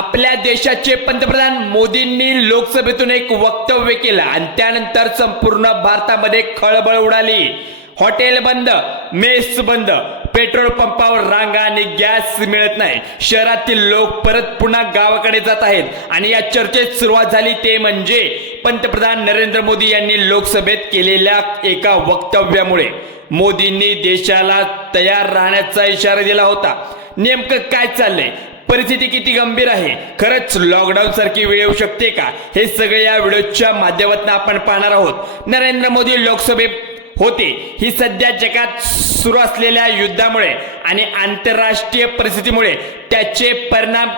आपल्या देशाचे पंतप्रधान मोदींनी लोकसभेतून एक वक्तव्य केलं आणि त्यानंतर संपूर्ण भारतामध्ये खळबळ उडाली। हॉटेल बंद, मेस बंद, पेट्रोल पंपावर रांगा आणि गॅस मिळत नाही, शहरातील लोक परत पुन्हा गावाकडे जात आहेत आणि या चर्चेत सुरुवात झाली ते म्हणजे पंतप्रधान नरेंद्र मोदी यांनी लोकसभेत केलेल्या एका वक्तव्यामुळे। मोदींनी देशाला तयार राहण्याचा इशारा दिला होता। नेमकं काय चाललंय, परिस्थिती किती गंभीर आहे, खरंच लॉकडाऊन सारखी वेळ येऊ शकते का, हे सगळे या व्हिडिओच्या माध्यमातून आपण पाहणार आहोत। नरेंद्र मोदी लोकसभेत होते ही सध्या जगात सुरू असलेल्या युद्धामुळे आणि आंतरराष्ट्रीय परिस्थितीमुळे त्याचे परिणाम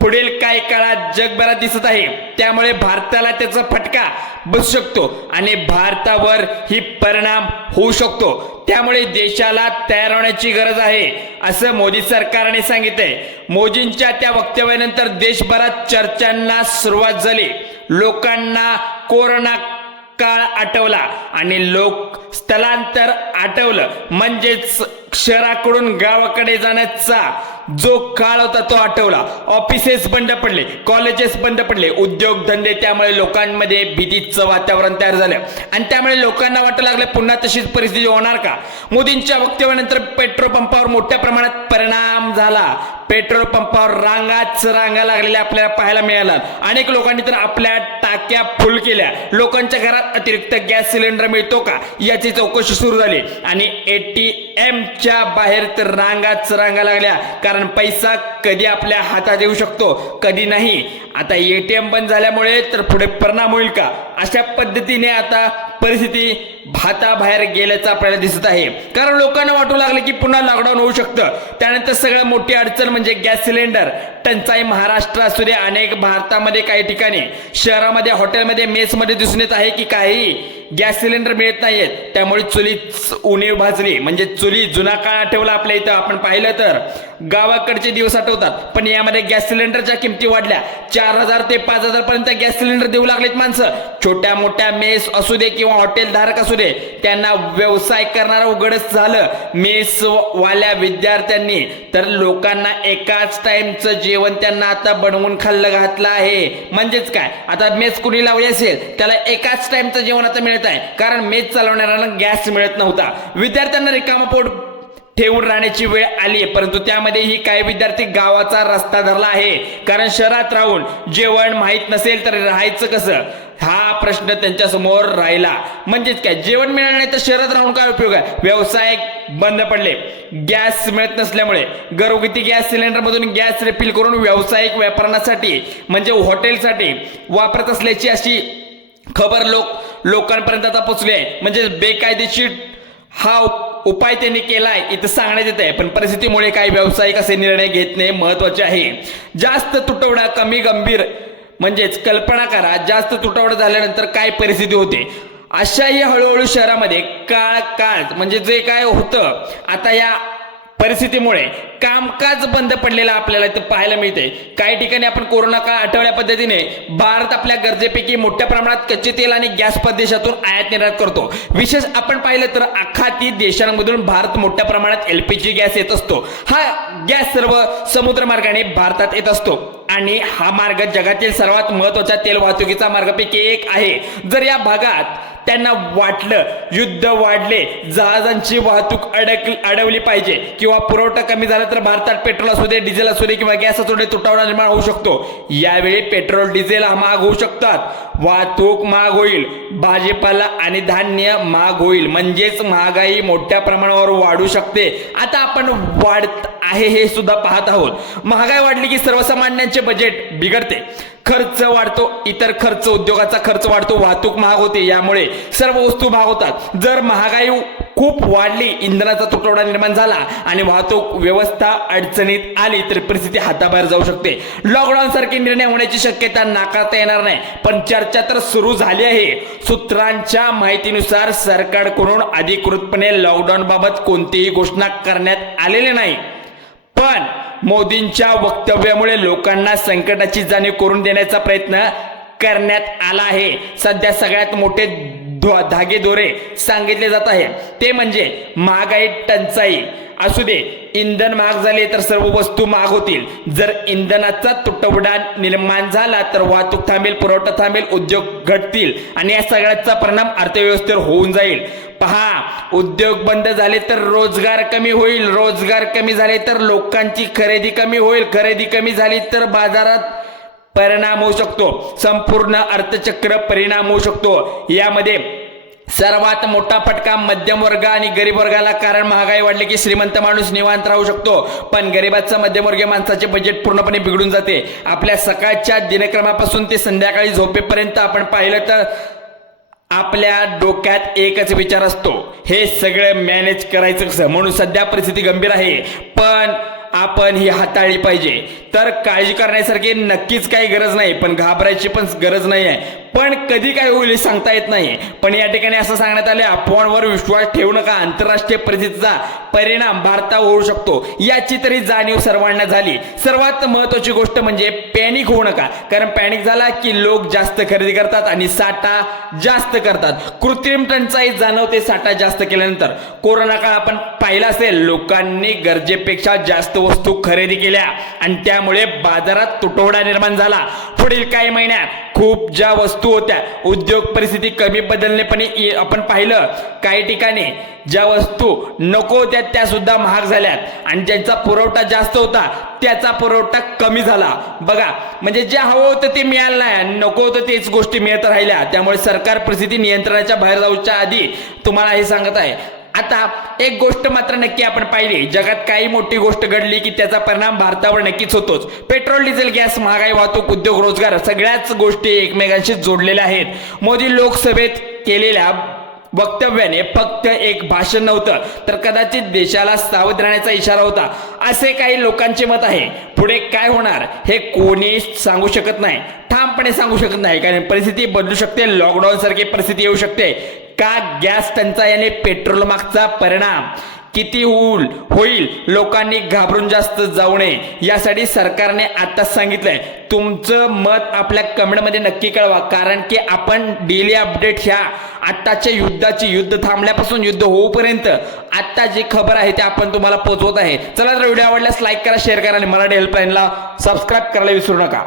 पुढील काही काळात जगभरात दिसत आहे। त्यामुळे भारताला त्याचा फटका बसू शकतो आणि भारतावर ही परिणाम होऊ शकतो। त्यामुळे देशाला तयार होण्याची गरज आहे असं मोदी सरकारने सांगितलंय। मोदींच्या त्या वक्तव्यानंतर देशभरात चर्चांना सुरुवात झाली। लोकांना कोरोना काळ आठवला आणि लोक स्थलांतर आठवलं, म्हणजेच शहराकडून गावाकडे जाण्याचा जो काळ होता तो आठवला। ऑफिसेस बंद पडले, कॉलेजेस बंद पडले, उद्योग धंदे, त्यामुळे लोकांमध्ये भीतीचं वातावरण तयार झालं आणि त्यामुळे लोकांना वाटू लागलं पुन्हा तशीच परिस्थिती होणार का। मोदींच्या वक्तव्यानंतर पेट्रोल पंपावर मोठ्या प्रमाणात परिणाम झाला। पेट्रोल पंपावर रांगा लागलेल्या आपल्याला पाहायला मिळाल्या। अनेक लोकांनी तर आपल्या टाक्या फुल केल्या। लोकांच्या घरात अतिरिक्त गॅस सिलेंडर मिळतो का याची चौकशी सुरू झाली आणि ATM च्या बाहेर तर रांगा लागल्या, कारण पैसा कधी आपल्या हातात येऊ शकतो कधी नाही। आता ATM बंद झाल्यामुळे तर पुढे परिणाम होईल का, अशा पद्धतीने आता परिस्थिती भाताबाहेर गेल्याचं आपल्याला दिसत आहे। कारण लोकांना वाटू लागलं की पुन्हा लॉकडाऊन होऊ शकतं। त्यानंतर सगळ्यात मोठी अडचण म्हणजे गॅस सिलेंडर टंचाई। महाराष्ट्र असू दे, अनेक भारतामध्ये काही ठिकाणी शहरामध्ये हॉटेलमध्ये मेसमध्ये दिसून येत आहे की काही गॅस सिलेंडर मिळत नाहीयेत। त्यामुळे चुली उणीव भाजली, म्हणजे चुली जुना काळ आठवला आपल्या इथं। आपण पाहिलं तर गावाकडचे दिवस आठवतात, पण यामध्ये गॅस सिलेंडरच्या किमती वाढल्या। 4000 ते 5000 पर्यंत गॅस सिलेंडर देऊ लागलेत माणसं। छोट्या मोठ्या मेस असू दे किंवा हॉटेल धारक असू दे, त्यांना व्यवसाय करणारा उघडच झालं। मेस वाल्या विद्यार्थ्यांनी तर लोकांना एकाच टाइमचं जेवण त्यांना आता बनवून खाल्लं घातलं आहे। म्हणजेच काय, आता मेस कुणी लावली असेल त्याला एकाच टाइमचं जेवण आता मिळत आहे, कारण मेस चालवणाऱ्यांना गॅस मिळत नव्हता। विद्यार्थ्यांना रिकामं पोट ठेवून राहण्याची वेळ आली, परंतु त्यामध्येही काही विद्यार्थी गावाचा रस्ता धरला आहे, कारण शहरात राहून जेवण माहीत नसेल तर राहायचं कसं, हा प्रश्न त्यांच्या समोर राहिला। म्हणजेच काय, जेवण मिळालं नाही तर शहरात राहून काय उपयोग आहे। व्यवसाय बंद पडले, गॅस मिळत नसल्यामुळे घरगुती गॅस सिलेंडर मधून गॅस रिफिल करून व्यावसायिक व्यापारासाठी म्हणजे हॉटेलसाठी वापरत असल्याची अशी खबर लोकांपर्यंत आता पोहोचली आहे। म्हणजे बेकायदेशीर हा उपाय त्यांनी केलाय इथं सांगण्यात येत आहे, पण परिस्थितीमुळे काही व्यावसायिक असे निर्णय घेणे महत्वाचे आहे। जास्त तुटवडा कमी गंभीर, म्हणजेच कल्पना करा जास्त तुटवडा झाल्यानंतर काय परिस्थिती होते। अशाही हळूहळू शहरामध्ये काळ म्हणजे जे काय होतं, आता या परिस्थितीमुळे कामकाज बंद पडलेलं आपल्याला इथं पाहायला मिळते। काही ठिकाणी आपण कोरोना काळ आठवड्या पद्धतीने भारत आपल्या गरजेपैकी मोठ्या प्रमाणात कच्चे तेल आणि गॅस परदेशातून आयात निर्यात करतो। विशेष आपण पाहिलं तर आखाती देशांमधून भारत मोठ्या प्रमाणात LPG गॅस येत असतो। हा गॅस सर्व समुद्र मार्गाने भारतात येत असतो आणि हा मार्ग जगातील सर्वात महत्त्वाच्या तेल वाहतुकीचा मार्गापैकी एक आहे। जर या भागात त्यांना वाटलं युद्ध वाढले, जहाजांची वाहतूक अडवली पाहिजे किंवा पुरवठा कमी झाला तर भारतात पेट्रोल असू दे, डिझेल असू दे किंवा गॅस असू दे तुटवडा निर्माण होऊ शकतो। यावेळी पेट्रोल डिझेल महाग होऊ शकतात, वाहतूक महाग होईल, भाजीपाला आणि धान्य महाग होईल, म्हणजेच महागाई मोठ्या प्रमाणावर वाढू शकते। आता आपण वाढत आहे हे सुद्धा पाहत आहोत। महागाई वाढली की सर्वसामान्यांचे बजेट बिघडते, खर्च वाढतो, इतर खर्च उद्योगाचा खर्च वाढतो, वाहतूक महाग होते, यामुळे सर्व वस्तू महाग होतात। जर महागाई खूप वाढली, इंधनाचा तुटवडा निर्माण झाला आणि वाहतूक व्यवस्था अडचणीत आली तर परिस्थिती हाताबाहेर जाऊ शकते। लॉकडाऊन सारखे निर्णय होण्याची शक्यता नाकारता येणार नाही, पण चर्चा तर सुरू झाली आहे। सूत्रांच्या माहितीनुसार सरकारकडून अधिकृतपणे लॉकडाऊन बाबत कोणतीही घोषणा करण्यात आलेली नाही, पण मोदींच्या वक्तव्यामुळे लोकांना संकटाची जाणीव करून देण्याचा प्रयत्न करण्यात आला आहे। सध्या सगळ्यात मोठे धागेदोरे सांगितले जात आहे ते म्हणजे महागाई, टंचाई असू दे, इंधन महाग झाले तर सर्व वस्तू महाग होतील. जर इंधनाचा तुटवडा निर्माण झाला तर वाहतूक थांबेल, पुरवठा थांबेल, उद्योग घटतील आणि या सगळ्याचा परिणाम अर्थव्यवस्थेवर होऊन जाईल. पहा, उद्योग बंद झाले तर रोजगार कमी होईल, रोजगार कमी झाले तर लोकांची खरेदी कमी होईल, खरेदी कमी झाली तर बाजारात परिणाम होऊ शकतो, संपूर्ण अर्थचक्र परिणाम होऊ शकतो. यामध्ये सर्वात मोठा फटका मध्यम वर्ग आणि गरीब वर्गाला, कारण महागाई वाढली की श्रीमंत माणूस निवांत राहू शकतो, पण गरीबाचा मध्यमवर्गीय माणसाचे बजेट पूर्णपणे बिघडून जाते. आपल्या सकाळच्या दिनक्रमापासून ते संध्याकाळी झोपेपर्यंत आपण पाहिलं तर आपल्या डोक्यात एकच विचार असतो, हे सगळं मॅनेज करायचं कसं. म्हणून सध्या परिस्थिती गंभीर आहे, पण आपण ही हाताळली पाहिजे. तर काळजी करण्यासारखी नक्कीच काही गरज नाही, पण घाबरायची पण गरज नाही आहे. पण कधी काय होईल हे सांगता येत नाही. पण या ठिकाणी असं सांगण्यात आले, अफवांवर विश्वास ठेवू नका, आंतरराष्ट्रीय परिस्थितीचा परिणाम भारतावर होऊ शकतो याची तरी जाणीव सर्वांना झाली. सर्वात महत्वाची गोष्ट म्हणजे पॅनिक होऊ नका, कारण पॅनिक झाला की लोक जास्त खरेदी करतात आणि साठा जास्त करतात. कृत्रिम टंचाई जाणवते साठा जास्त केल्यानंतर. कोरोना काळ आपण पाहिला असेल, लोकांनी गरजेपेक्षा जास्त वस्तू खरेदी केल्या आणि त्यामुळे बाजारात तुटवडा निर्माण झाला. पुढील काही महिन्यात खूप ज्या वस्तू होत्या, उद्योग परिस्थिती कमी बदलणे, पण आपण पाहिलं काही ठिकाणी ज्या वस्तू नको होत्या त्या सुद्धा महाग झाल्यात आणि ज्यांचा पुरवठा जास्त होता त्याचा पुरवठा कमी झाला. बघा, म्हणजे जे हवं होतं ते मिळालं नाही आणि नको होतं तेच गोष्टी मिळत राहिल्या. त्यामुळे सरकार परिस्थिती नियंत्रणाच्या बाहेर जाऊच्या आधी तुम्हाला हे सांगत आहे. आता एक गोष्ट मात्र नक्की आपण पाहिली, जगात काही मोठी गोष्ट घडली की त्याचा परिणाम भारतावर नक्कीच होतोच. पेट्रोल, डिझेल, गॅस, महागाई, वाहतूक, उद्योग, रोजगार सगळ्याच गोष्टी एकमेकांशी जोडलेल्या आहेत. मोदी लोकसभेत केलेल्या वक्तव्याने फक्त एक भाषण नव्हतं, तर कदाचित देशाला सावध राहण्याचा इशारा होता, असे काही लोकांचे मत आहे. पुढे काय होणार हे कोणी सांगू शकत नाही, ठामपणे सांगू शकत नाही, कारण परिस्थिती बदलू शकते. लॉकडाऊन सारखी परिस्थिती येऊ शकते. का गॅस टंचाईने पेट्रोल मागचा परिणाम किती होईल, लोकांनी घाबरून जास्त जाऊ नये यासाठी सरकारने आताच सांगितलंय. तुमचं मत आपल्या कमेंटमध्ये नक्की कळवा, कारण की आपण डेली अपडेट ह्या आत्ताच्या युद्धाची, युद्ध थांबल्यापासून युद्ध होऊपर्यंत आत्ता जी खबर आहे ते आपण तुम्हाला पोहोचवत आहे. चला, तर व्हिडिओ आवडल्यास लाईक करा, शेअर करा आणि मराठी हेल्पलाईनला सबस्क्राईब करायला विसरू नका.